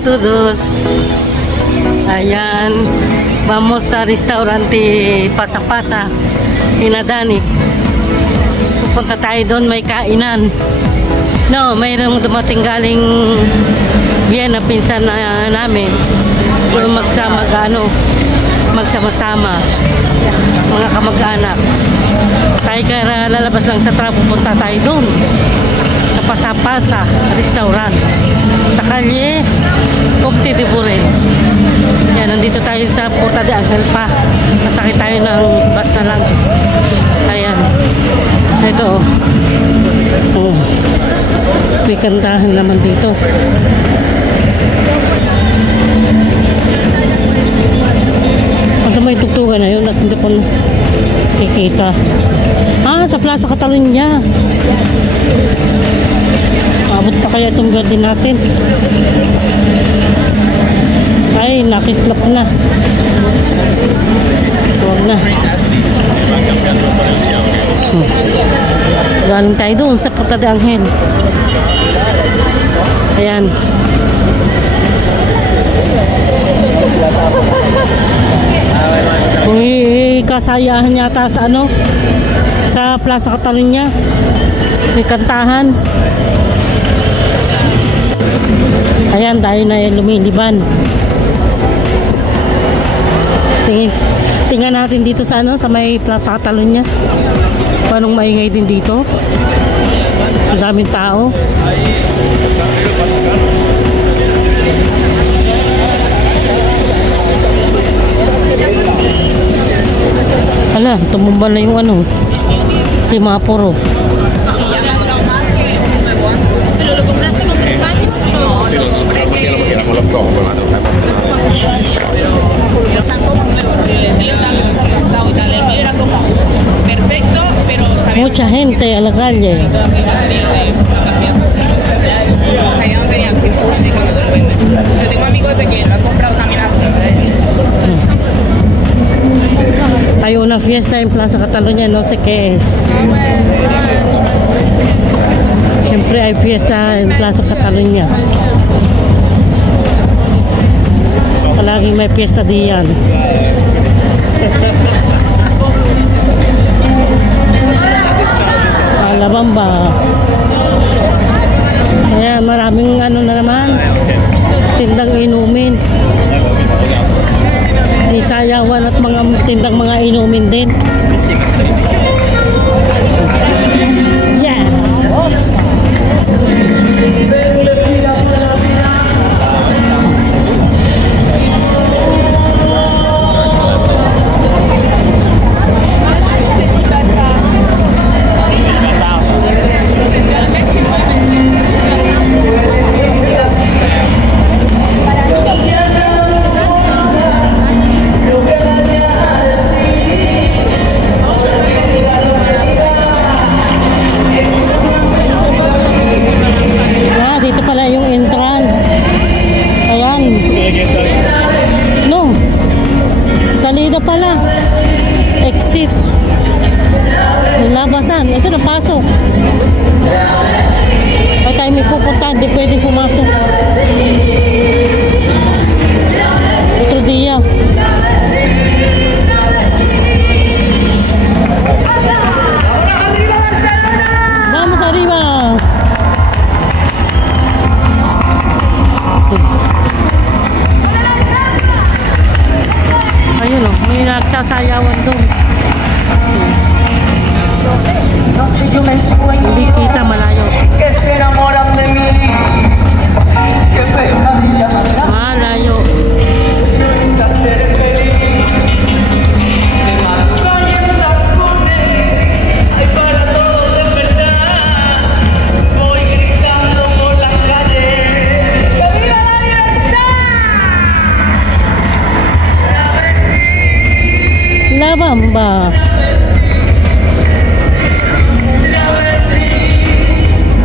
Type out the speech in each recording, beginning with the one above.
todos. Ayan, vamos sa restaurante Pasa-Pasa Inadani. Pupunta tayo doon, may kainan. No, mayroong dumating galing Vienna, pinsan na namin. Doon magsama-sama mga kamag-anak. Tayo kaya lalabas lang sa trap, pupunta tayo doon sa Pasa-Pasa restaurant sa kalye Comte de Buren. Yan, nandito tayo sa Porta de Angel pa. Nasakit tayo ng bus na lang. Ayan, ito oh. May kantahan naman dito. Kasi may tugtugan na yun at hindi ko kikita. Sa Plaza Catalunya. Abot pa kaya itong garden natin. Ay, nakislap na. Huwag na. Galing tayo doon sa Porta de Angel. Ayan. Uy, kasayahan yata sa sa Plaza Catalunya. May kantahan. Ayan, tayo na lumiliban. Tingnan natin dito sa sa may Plaza Catalunya. Paano maingay din dito? Ang daming tao. Hala, tumumba na yung semaporo. Mucha gente a la calle. Hay una fiesta en Plaza Catalunya, no sé qué es. Siempre hay fiesta en Plaza Catalunya. Palagi may fiesta diyan. Alabamba. Ayan, maraming na naman. Tindang inumin. Isayawan at mga tindang mga inumin din. Yeah. Pala exit labasan, asa na pasok ay tayo may pupunta, hindi pwedeng pumasok otro dia. Vamos arriba. Ayun may nagsasayawan doon. Hindi kita, malayo. Malayo. La Bamba.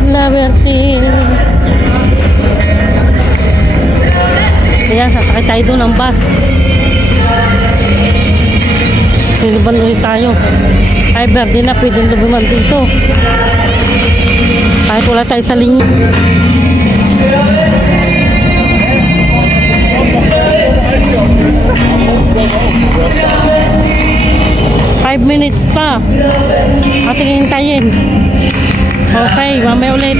La Bertil. Kaya sasakay tayo doon ng bus. Luluban ulit tayo. Ay, Verde na, pwedeng lubuman dito. Kahit wala tayo sa linya. 5 minutes pa. Ating hintayin. Okay, mamaya ulit.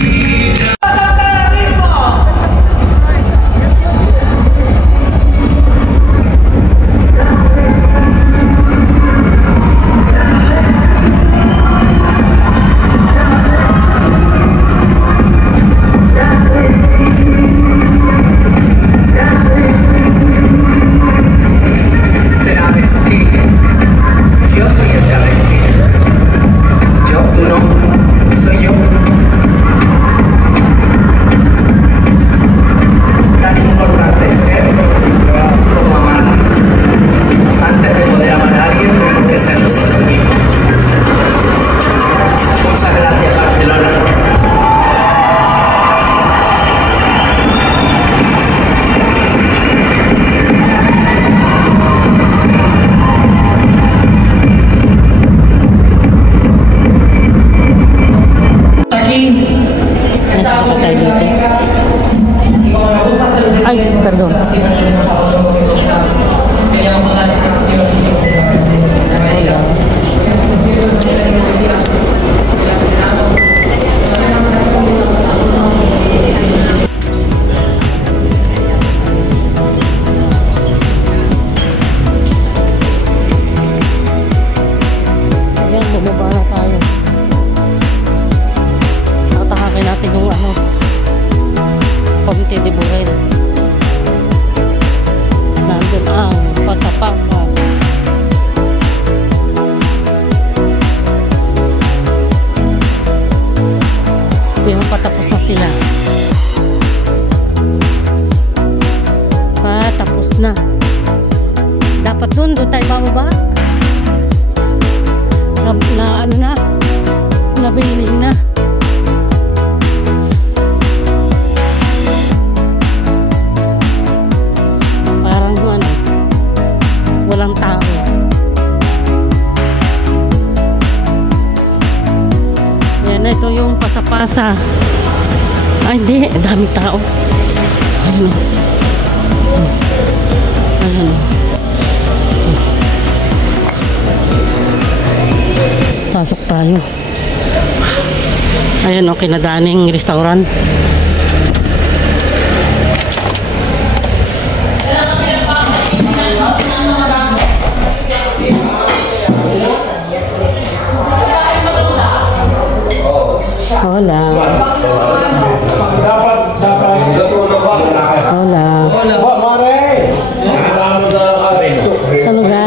Ay, perdón. Ayan, bumaba na tayo. Tatahakin natin yung ano, Comte de Burel. Nandun ang pasapasa. Yung patapos na sila. Patapos na. Dapat doon tayo bababa. Na ano na. Nabili na. Walang tao. Yan, ito yung pasapasa. Ay, hindi. Daming tao. Ayun. Ayun. Pasok tayo. Ayan, okay na daning restaurant. Hola. Hola. Ano ga?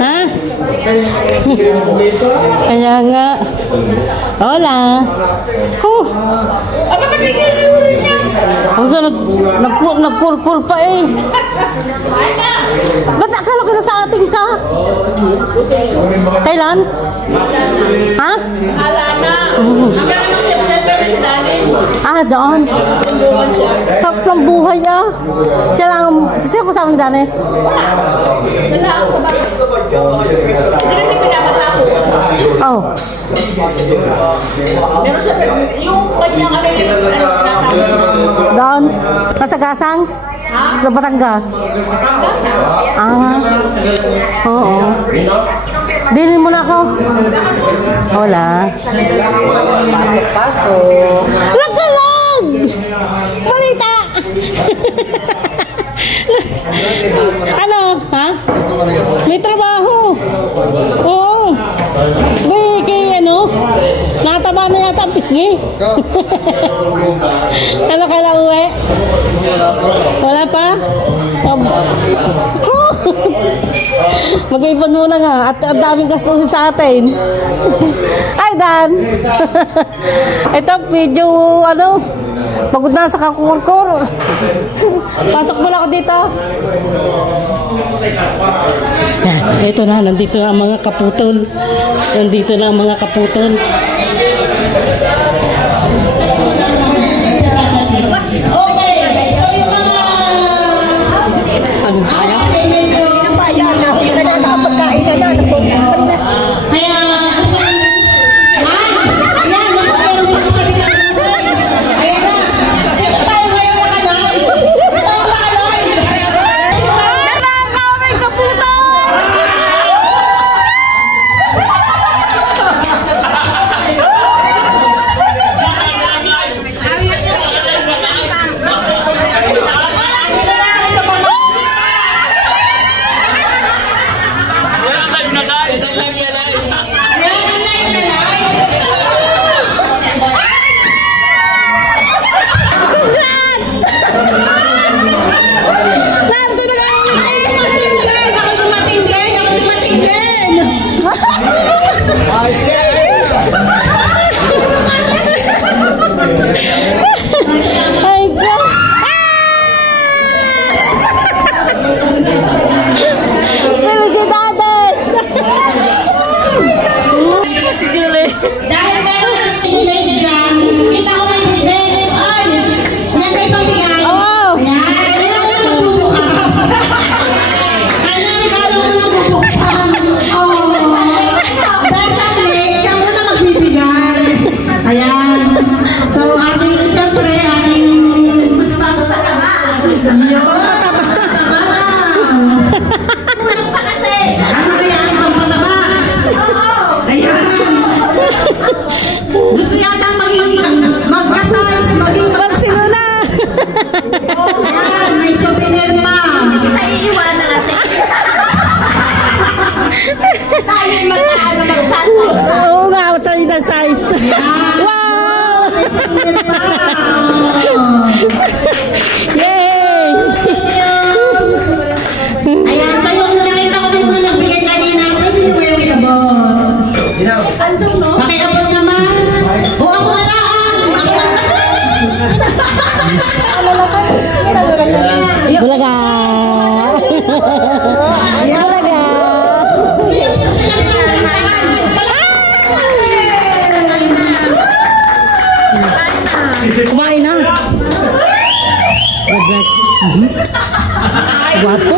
Ha? Kaya nga. Hola. Oh. Nagkurkur pa eh. Ba't akala ko na sa atin ka? Kailan? Ha? Ah, doon. Sarap ng buhay ah. Siya lang, siya kasama ni Dani? Oh. Yung kanyang doon? Nasa Gasang? Sa Batangas? Ah. Oo. Dinin mo na ako. Hola. Pasok. Lag-lag! Balita! Ano? Ha? May trabaho. Oo. May kay ano? Nataba na yata ang pisngi. Ano kala uwi? Wala pa? Mag-ipon muna nga at ang daming gastusin sa atin. Ay Dan. Ito video ano, pagod na sa kakurkur. Pasok muna ako dito. Yan, ito na, nandito na ang mga kaputol. Nandito na ang mga kaputol. Ano kaya? Guwapo.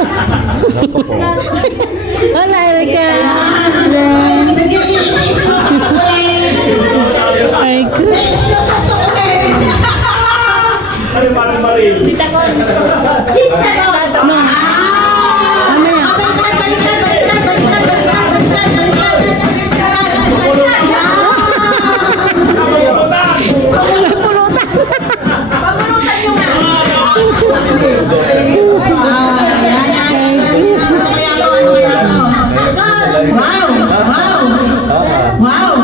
Wala, ka. Ay, good. Dita ko. No. Ano yan? Wow!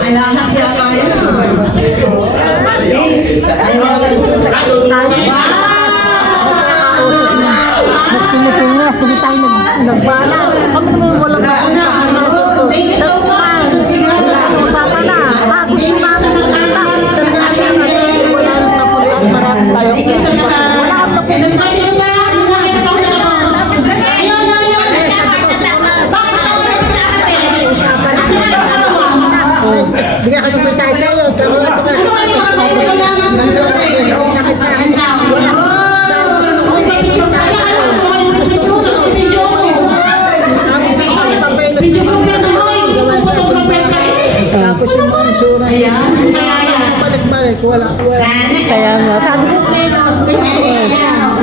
Alakas yata yun. Pinipinas, hindi tayo nagbala. Kami naman walang bakuna. Saksman. Usapan na. Gusto namin nakita. Wala na po marami tayo. Wala na po. Bigyan ka ng mensahe sa iyo. Karoon ka tapos yung mga insurance balik-balik, wala. Kaya nga, sabi ko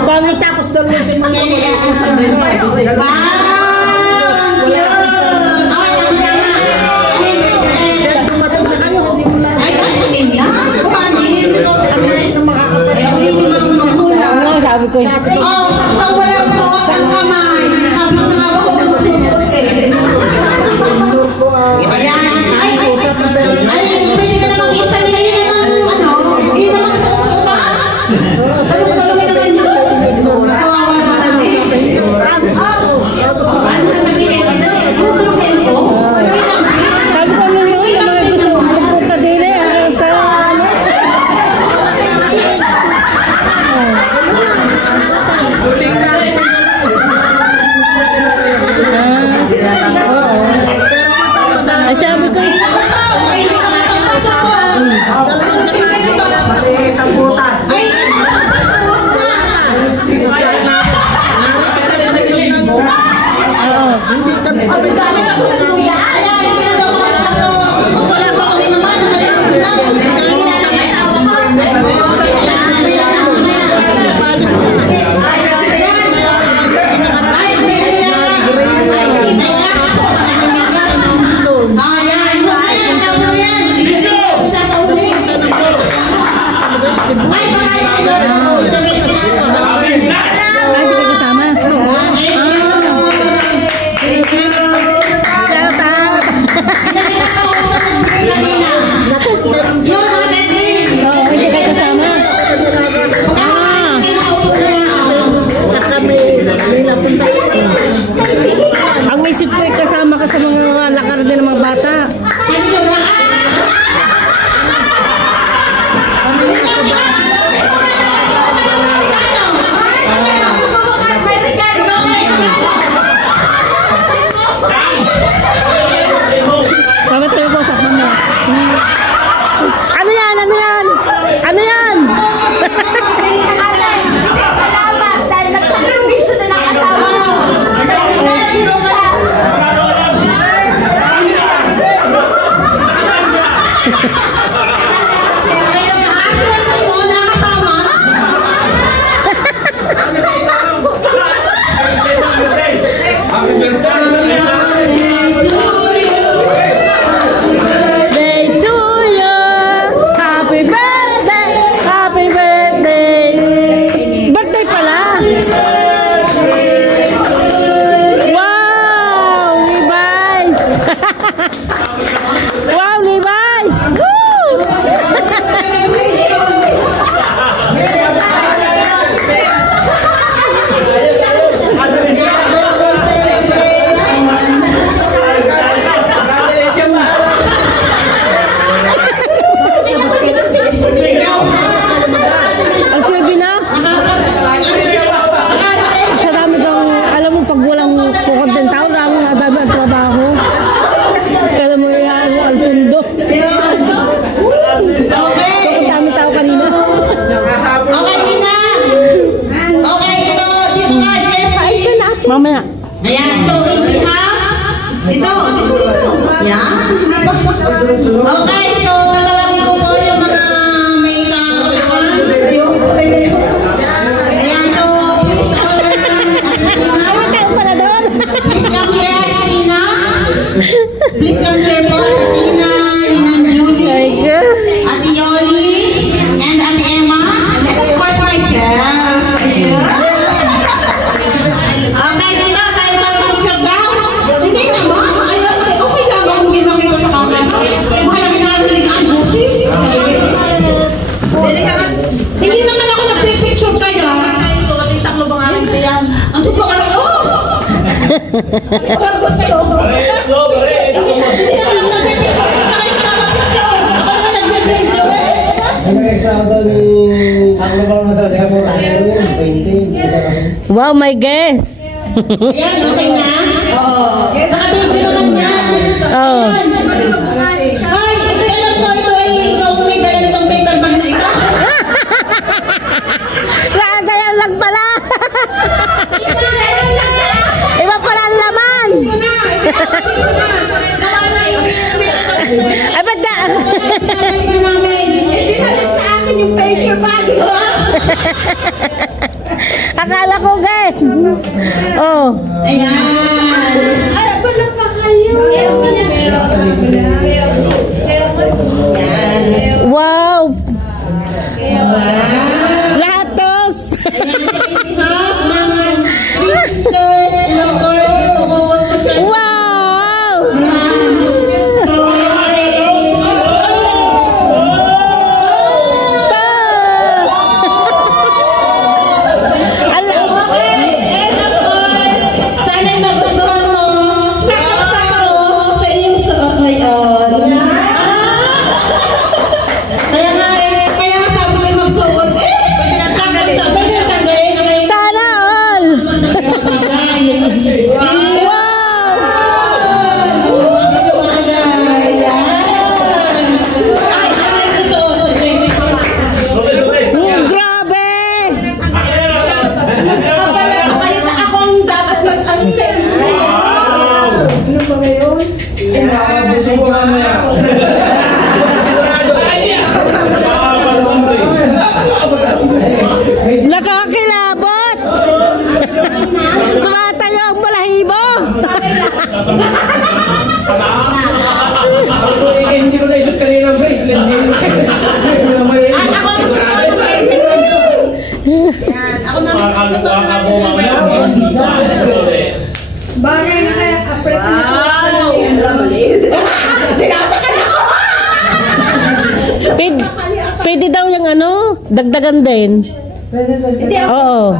sabi tapos dalawa sa mga dumating na kayo, hindi mo na sabi ko hindi kami ang isip ko ay kasama ka sa mga lakar din ng mga bata. Pamatuloy ko sa kanya. Ano yan? Ano yan? Ano yan? Salamat dahil nagsakribisyo na ng asawa. Dito. Yan. Okay, so tatawagin ko po yung mga may kakulipan. Ayun, sabay kayo. Ayan, so please come here, Athena. Please come here po, Athena, Ninang Julie, Ate Yoli, and Ate Emma, and of course myself. Okay, Nina, tayo mag-picture daw. Hindi naman, ayun, okay lang ako hindi makita sa camera. Mahalaga na narinig ang boses. Hindi naman ako nag-picture kayo. So, natitang mo ba nga rin yan? Ang totoo ka lang, Huwag gusto ko. Hindi naman ako nag-picture. Kaya yung picture. Ako naman nag-video Ano yung eksama daw ni... Ang lugar mo daw sa mura. Painting. Wow, my guess. Yan, okay na? Oo. Naka-video naman yan. Oh. Ay, ito alam ko, ito ay ikaw kung may dala nitong paper bag na ito. Kaya lang pala. Iba pala ang laman. Ito na. Gawa na Ay, ba't na? Ito namin. Dinalik sa akin yung paper bag. Akala ko, guys. Oh. Ayan. Ay, pala pa kayo. Yan. Wow. Wow. Latos. Behalf ng three sisters and of course ito ko sisters. Wow. So, and of course, sana'y magustuhan mo. Sakto-sakto sa iyong suot ngayon. Kaya nga sabi ko magsuot. Sakto-sakto. Pwede na tanggalin. Sana all. Grabe. Nakakilabot. Tumatayo ang balahibo. Hindi ko na-shoot kanina ng bracelet. Ako na bagay na kaya Pwede daw yung ano, dagdagan din. Oo.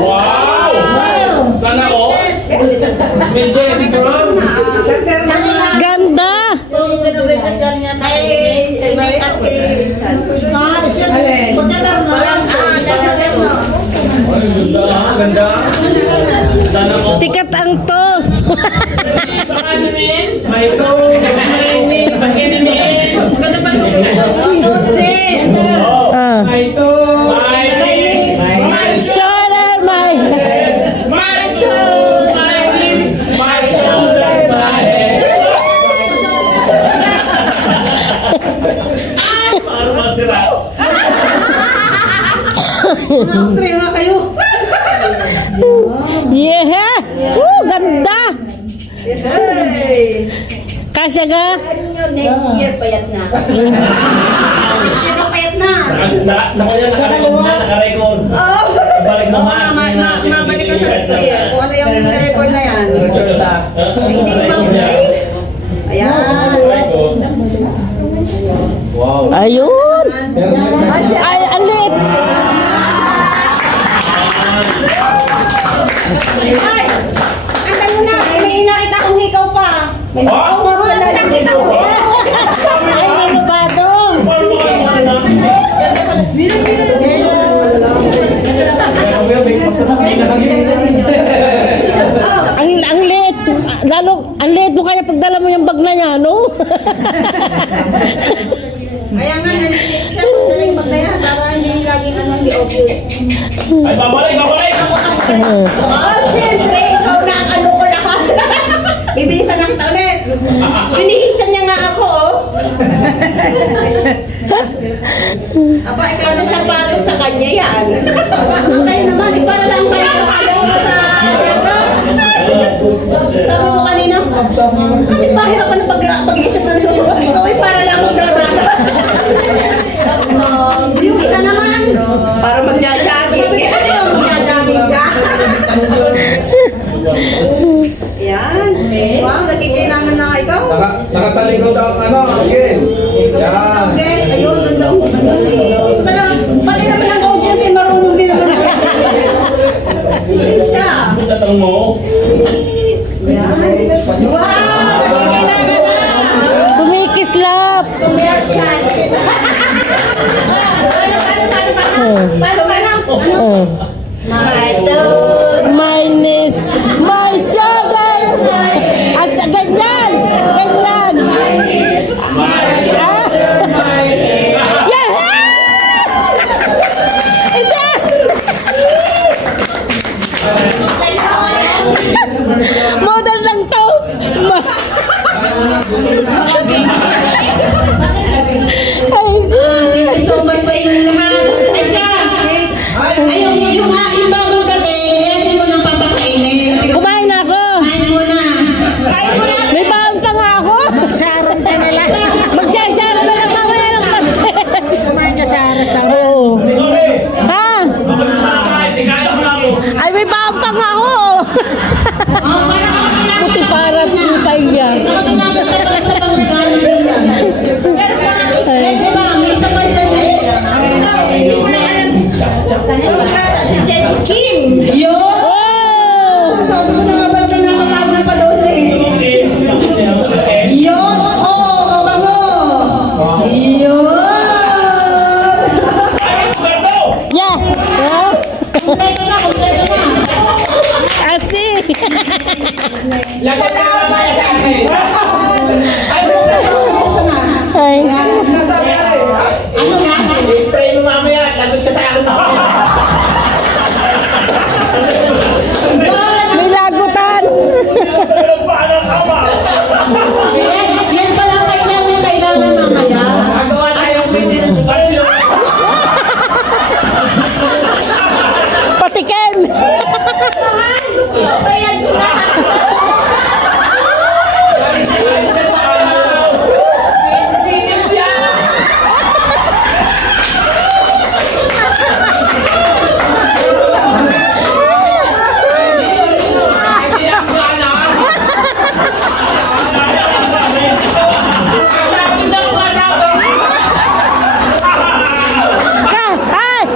Wow! Sana ko? Medyo siguro? Ganda. Ganda. Sana ko? Sikat ang tos. May toes, may knees, Ah. May toes. my knees, My shoulder, my head. my toes, my knees, my shoulder, my head. Paano masira? Australia nga kayo. Yeah. Ganda. Hey. Kasya ga? Next year payat na. Next year na payat na. Naka-record. Oh. Balik mo nga. Mabalik ka sa next year. Kung ano yung record na yan. Hindi mabuti. Ayan. Wow. Ayun. Ay, alit. Ay! Anda mo na. May nakita kong ikaw pa. Oo, wala nakita ko. Ay, ano ba doon? Ang liit. Lalo, ang liit mo kaya pagdala mo yung bag na yan, no? Kaya nga, nalilit siya. Pagdala yung bag na yan. Para hindi laging hindi obvious. Ay, babalik! Oh, siyempre, ikaw na ang Aba, ikaw na sapatos sa kanya yan. Okay naman, para lang tayo sa sabi ko kanina, kami pahirap ka na pag-iisip na nasusuot. Ikaw ay para lang magdadada. Yung isa naman, para mag-jogging. Ano yung mag-jogging ka? Yan. Wow, nagkikailangan na ikaw. Nakatalikod ang yes. Yan. Yes, ayun. Pati naman ang audience, marunong din naman. Ayun siya. Tatanong mo? Yan. Wow, nagkikailangan na. Kumikislap. Commercial. Paano? Minus my shoulder. Hasta ganyan. Ganyan. Model ng toast. Thank you so much sa inyo lahat. Ay siya. Ay, yung bagong dating, yan mo nang papakainin. Kumain na ako. Kain mo na. Kain mo na. May baon pa nga ako. Sharon ka na lang. Magsasharon na lang mamaya ng pansin. Kumain ka sa restaurant. Oo. Ha? Ay, may baon pa nga ako. Puti para tupay niya. Kami namin talaga sa pangregalo niya. Pero di ba, may isa pa dyan eh. Hindi ko na alam. Saan yung magrata? Si Jessie Kim. Yun! Sabi ko na nga ba na nakakawag na pa doon eh. Yun! Oo, mabango! Yun! Yeah. Kompleto na, kompleto na. Asi. Salamat sa akin. Ay. Ano nga? I-spray mo mamaya. Lagot ka sa akin. May lagutan. Yan pala kailangan mamaya. Magawa tayong meditation. Patikim. Bayan ko na.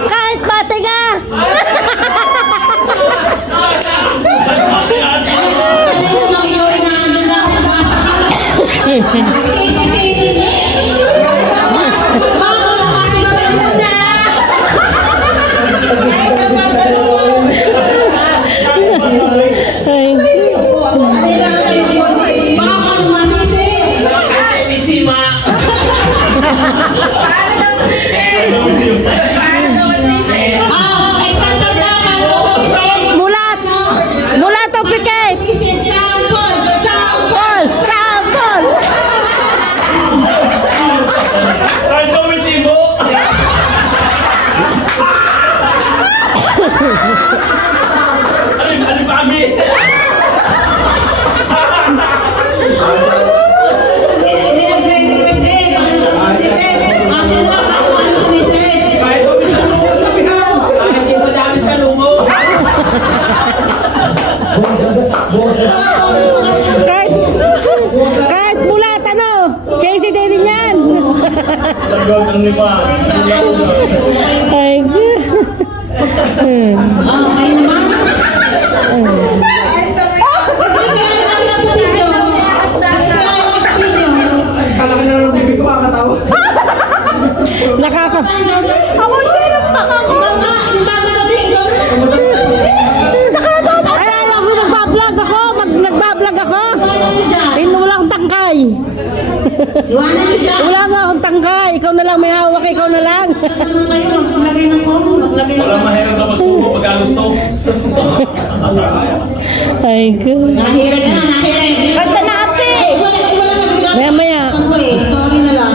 Kahit pati ka. Mulat. Mulat o pikit. Sampol. Sampol. Kahit gawin mo. Ano pagi? Hindi mo dami sa lumo. Kahit mulat ano. Sesi din yan. Lagot ang lima. Ay. Kala ka na lang bibig ko makakatawa. Nakaka... Ay, ako nagbablog ako. Nagbablog ako. Wala akong tangkay. Iwanan niyo dyan. Wala nga akong tangkay. Ikaw na lang may hawak. Ikaw na lang. Maglagay ng phone. Maglagay ng Walang mahirap na magsubo pagka gusto. Ay, ko. Nahirig na, nahirig. Kanta natin. Wala nagregalo. Maya-maya. Sorry na lang.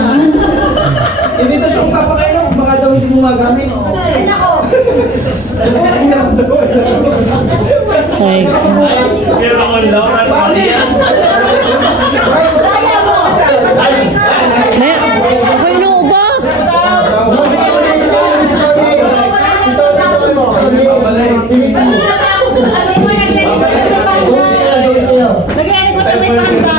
Hindi na siya magpapakailan. Baka daw hindi mo Ay, ako inuubos. Naglalagay ko sa may panda.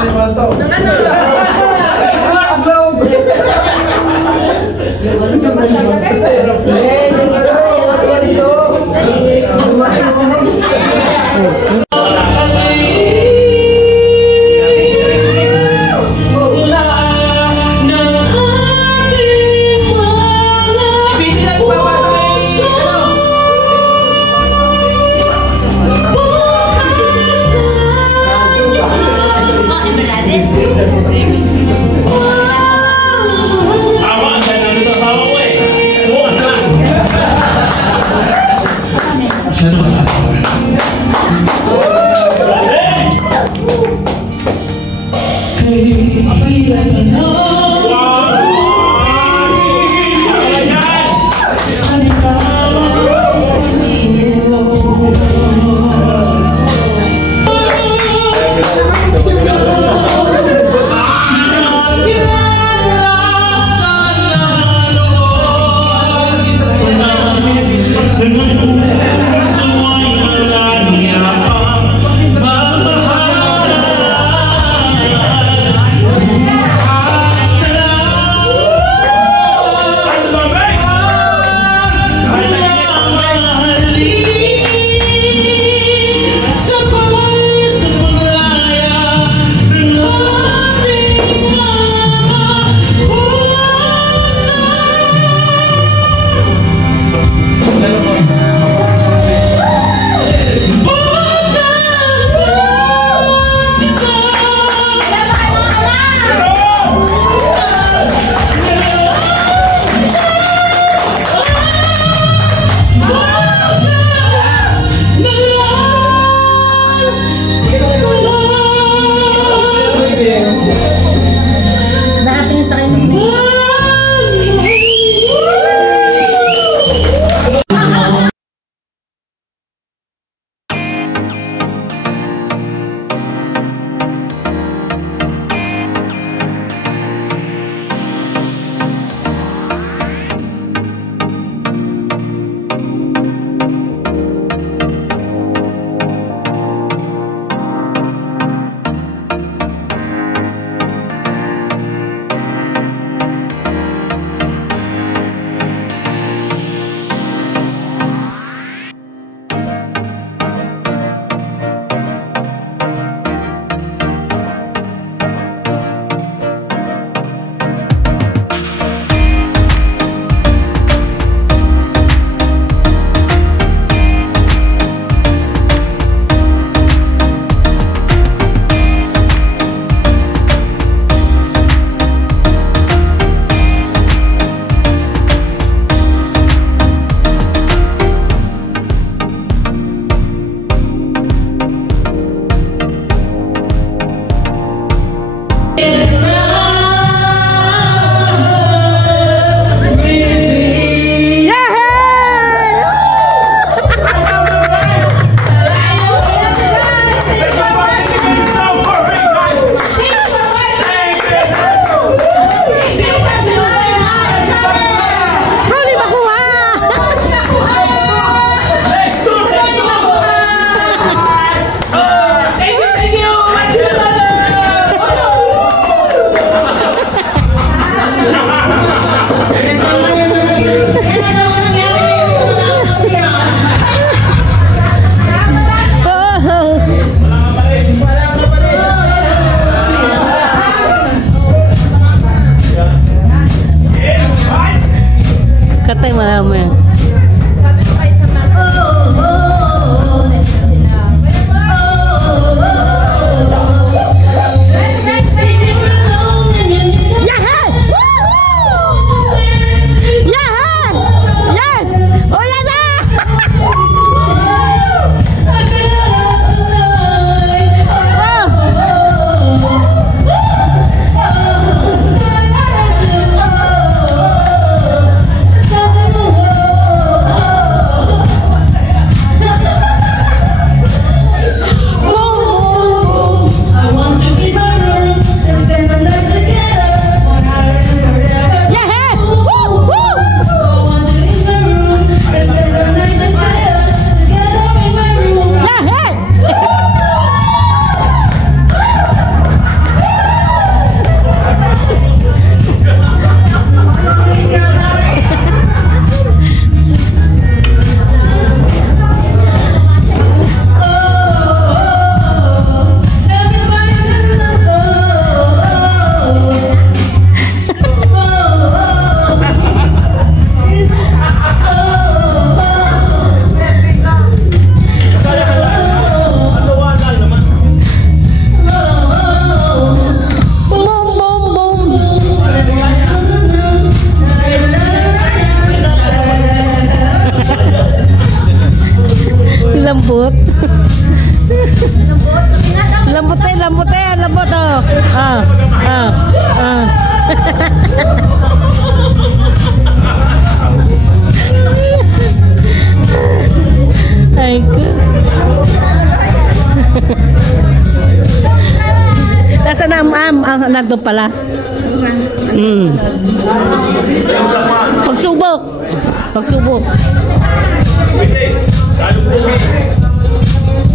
Lambot eh, lambot eh, lambot oh. Ay ko. Nasaan na nandun pala? Pagsubok. Pagsubok.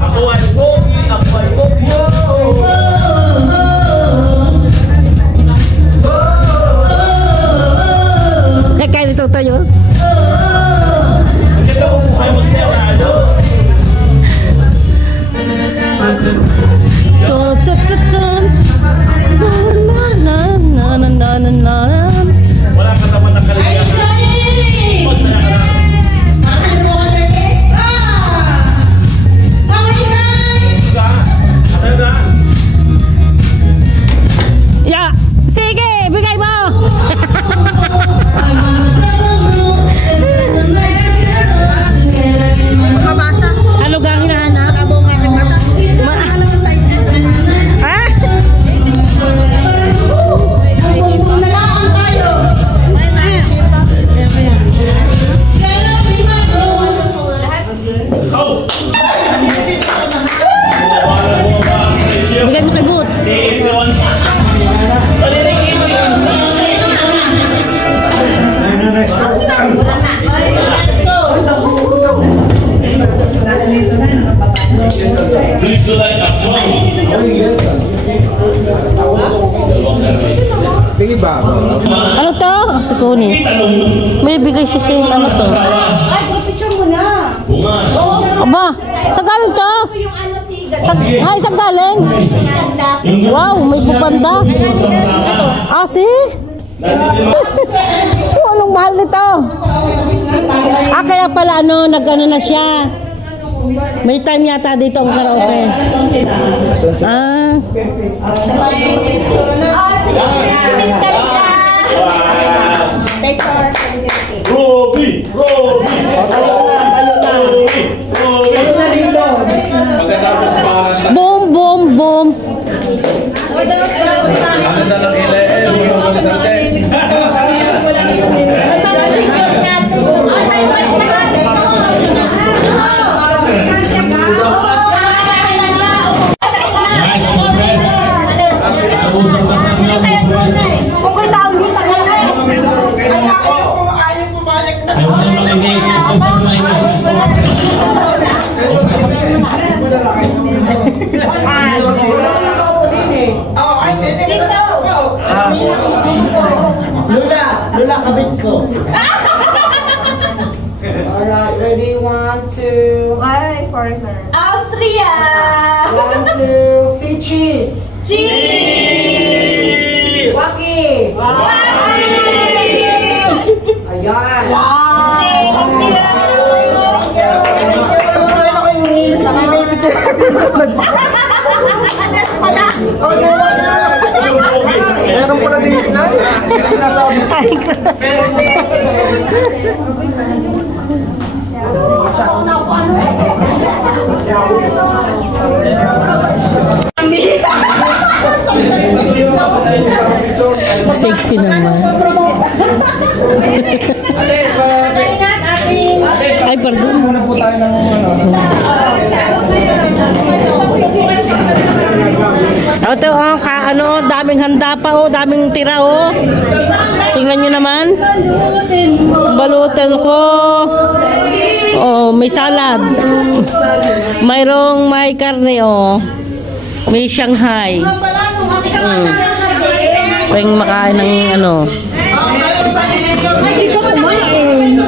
Ako ay pogi, ako ay pogi. Kaya nito tayo. Ito ko buhay mo siya, ano? Wala ka naman ng kalimutan. Magsaya ka lang. Ya, sige, bigay mo. Ano ga hinahanap? Bigay mo kay Boots. Please select a song. Ano to? Tukunin. May bigay si Sen. Ano to? Ay, picture mo na. Aba, saan galing to? Ay, saan galing? Wow, may pupanda. Ah, si? Anong mahal nito? Ah, kaya pala ano, nag-ano na siya. May time yata dito ang karaoke. Ah. Robbie! Boom, boom, boom. Lula kabit ko. Alright, ready? 1, 2. Ay, foreigner. Austria! 1, 2. Say cheese. Cheese! Waki. Ayan. Meron pala din yun na. Sexy naman. Ay, pardon. Muna po tayo ng Ito, daming handa pa, daming tira, Tingnan nyo naman. Balutin ko. May salad. May karne, May Shanghai. Pweng makain ng Hindi ka kumain.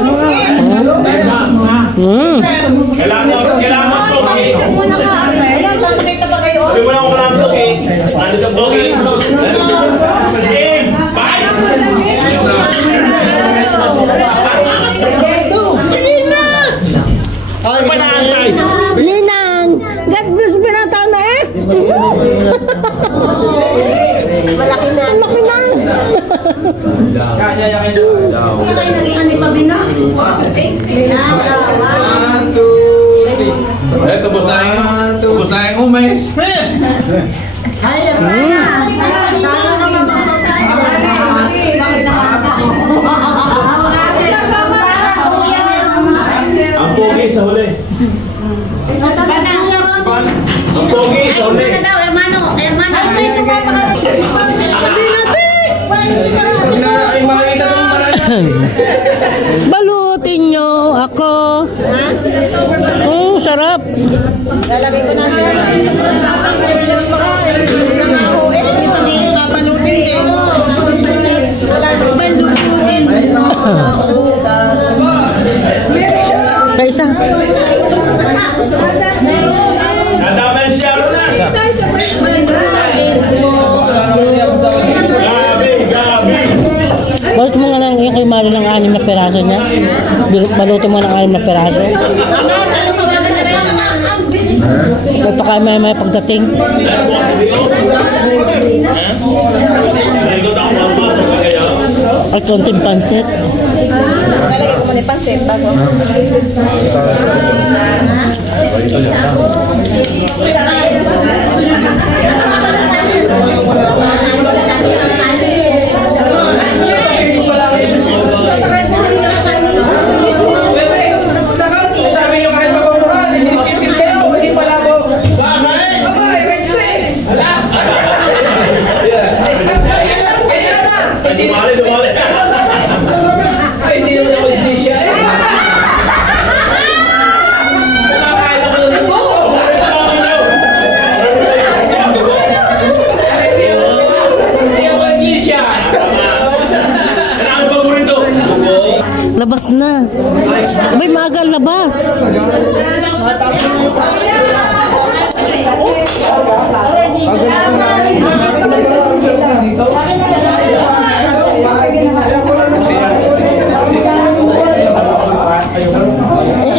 Kailangan mo Muna ka. Ayan, nakita pa kayo. sabi mo lang ako lang pogi. Ano ka pogi? Game! Bye! Panaantay! Ninang! God bless, pinataw na Malaki na. Malaki na. Hindi kayo naging anay pabina. Ito, boss na yun. Boss na yun. Ang pogi sa huli. Ang pogi sa huli. Balutin nyo ako. Sarap. Lalagay ko na. Bisa din papalutin din. Balutin. Kaisa. Nadamay siya na. Gabi. Balutin mo nga lang yung kay Mari ng 6 na peraso niya. Balutin mo ng 6 na peraso. Magpakain may pagdating. At konting pansit. Lalagay ko muna yung pansit bago. Labas na. Abay, maaga labas.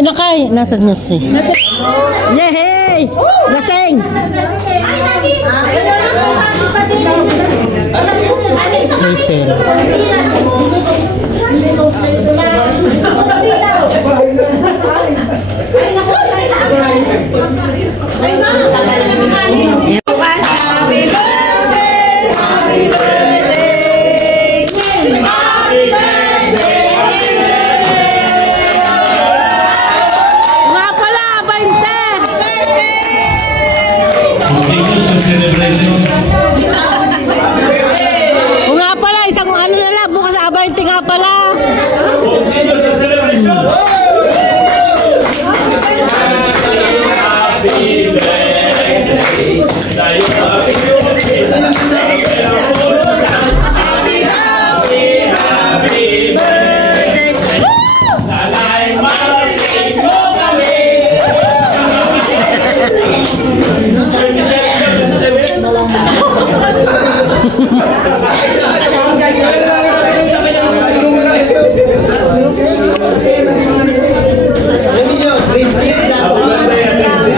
Nakay, nasa nyo si. Yehey! Laseng! Hazel.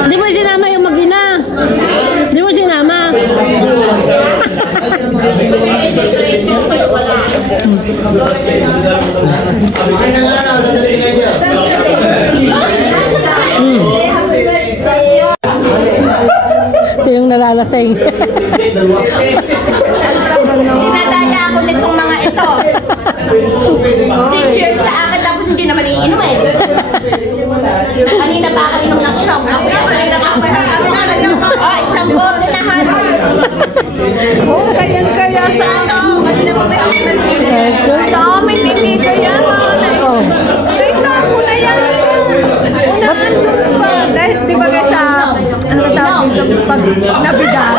Di mo sinama yung mag-ina. Di mo sinama. Siyang nalalasing. Dinadaya ako nitong mga ito. Cheers sa akin tapos hindi naman iinom eh. Kanina pa ako inom ng shop. Isang bote na halo. Kaya sa ano. Kanina pa ba ako sa amin, may kaya. Wait lang, muna yan. Unahan doon pa. Dahil di ba sa ano tawag dito pag nabigan.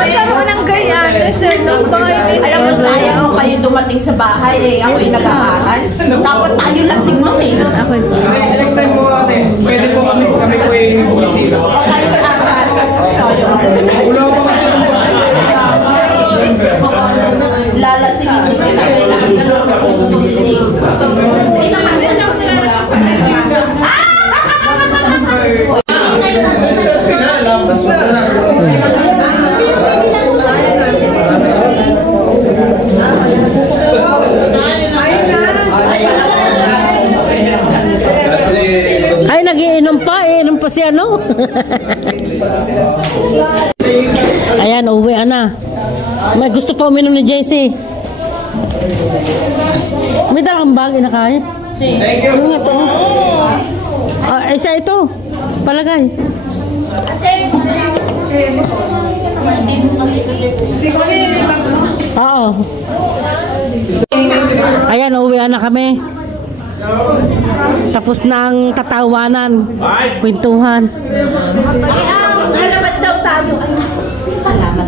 Nagkaroon ng gayaan. Alam mo, sayang mo kayo dumating sa bahay eh. Ako yung nag-aaral. Dapat tayo lasing nun eh. Next time po ate, pwede po kami po yung bumisita. Kayo nag-aaral. Ulo po kasi Lalasingin mo sila. Ay, nagiinom pa. Inom pa si ano. Ayan, uwi na. May gusto pa uminom ni Jessie. May dalang bag, inakay. Thank you. Ano ito? Isa ito. Palagay. Oo. Ayan, uwi na kami. Tapos na ang tatawanan. Kwentuhan. Lalabas daw tayo. Salamat.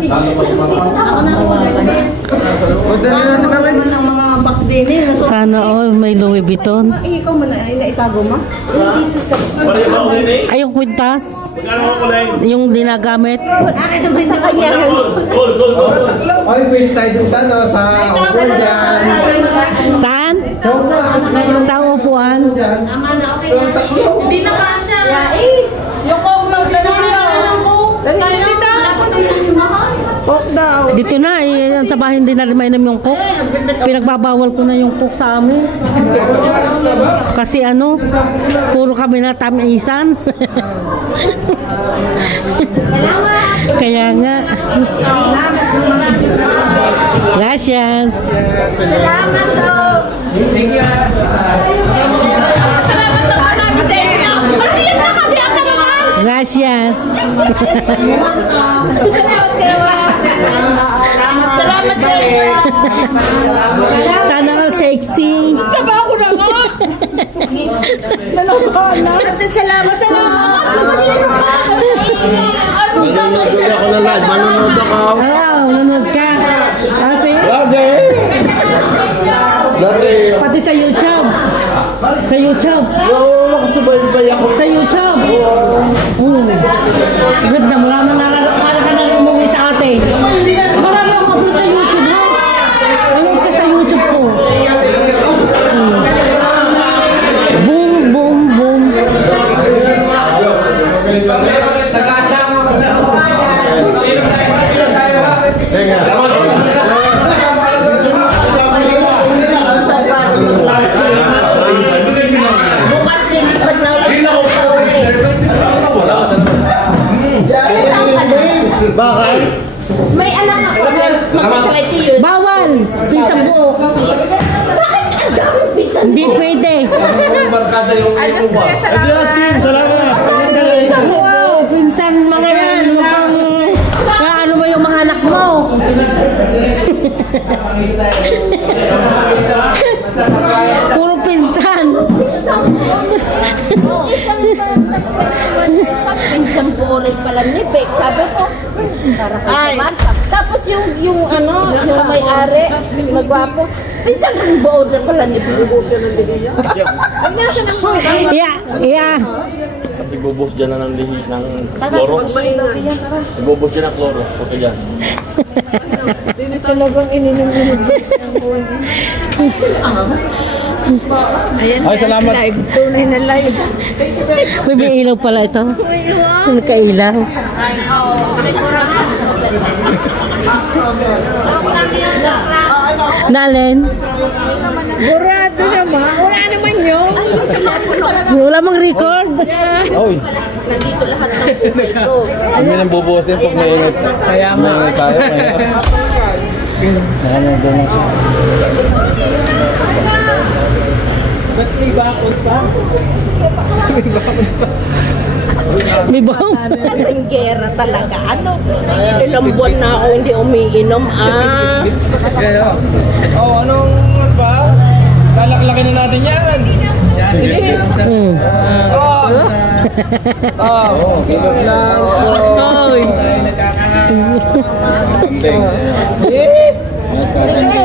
Naman ng mga box din eh. Sana all may Louis Vuitton. Ikaw mo na, itago mo? Ay, yung kwintas. Yung dinagamit. Akin naman sa kanya. Ay, pwede tayo dun sa upuan dyan. Saan? Sa upuan. Tama na, okay na. Hindi na kasha. Yung coke lang lang. Coke daw. Dito na, sa bahay hindi na rin mainam yung coke. Pinagbabawal ko na yung coke sa amin. Kasi ano, puro kami na tamisan. Kaya nga. Gracias. Salamat daw. Thank you. Gracias. Salamat sa iyo. Sana all sexy. Taba ako na nga. Salamat. Manunod ako na live. Manunod ako. Ayaw, nanood ka. Kasi, Dati. pati sa YouTube. Sa YouTube. Nakasabay-bay ako. Sa YouTube. Ganda, marami na rin umuwi sa ate. Marami akong upload sa YouTube, ha? Ayun ka sa YouTube ko. Boom, boom, boom. Bukas din ipag na Bakit? may anak ako. Mag-20 yun. Bawal! Pinsang buo. Bakit ang daming pizza? Hindi pwede. Kim, salamat. Pinsang buo. Pinsan mga yan. Ano mo yung mga anak mo? Puro pinsan. Pinsang buo rin pala ni Beck. Sabi ko, para kay Samantha. Tapos yung may-ari, magwapo. Pinsang buo rin pala ni Beck. Yeah. Ibubos dyan na ng lihi ng Clorox. Ibubos dyan ng Clorox. Puto dyan. Talagang ininom-inom. Ayan, Ay, salamat. live. Tunay na live. May ilaw pala ito. Ano kailaw? Nalen. Burado naman. Wala naman yun. Wala mang record. Oy. Nandito lahat ng público. Kami nang bubuhos din pag may init. Kaya may init tayo. Ba't may bakod pa? May bang. Ang gera talaga. Ano? Ilang buwan na ako hindi umiinom. Anong ba? Lalaklaki na natin yan. Silog lang.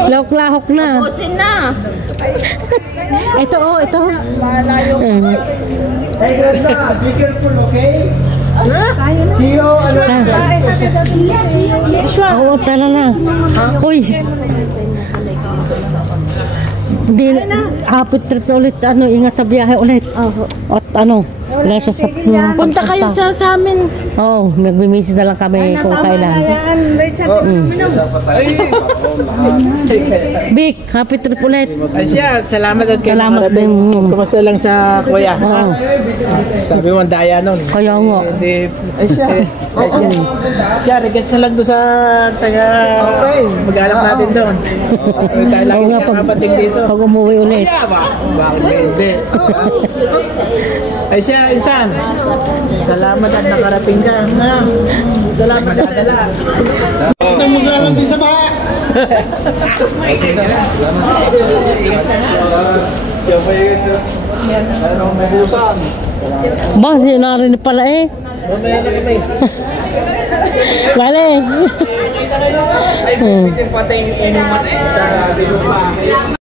Lahok-lahok na. Pusin na. Ito, ito. Hey, Greta, be careful, okay? See you, Oo, tala na. Uy. Hindi, happy trip ulit. Ingat sa biyahe ulit. At Wala siya sa Punta kayo sa amin. Oo, nagmi-miss na lang kami kung kailan. Vic, happy trip ulit. Ay siya, salamat at kayo Salamat nakarating. din. Kumusta lang sa kuya? Oo. Sabi mo, ang daya nun. Kaya nga. Ay siya. Siya, request na lang doon sa taga mag-alap natin doon. Tayo lang Oo nga, yung kakapating dito. pag umuwi ulit. Bakit hindi? Ay siya, Insan. Salamat at nakarating ka. Salamat at dala. Maglalang din sa baha. Ba, sinarinig pala eh. Mamaya na kami. Wale. Ay, patay yung inuman eh.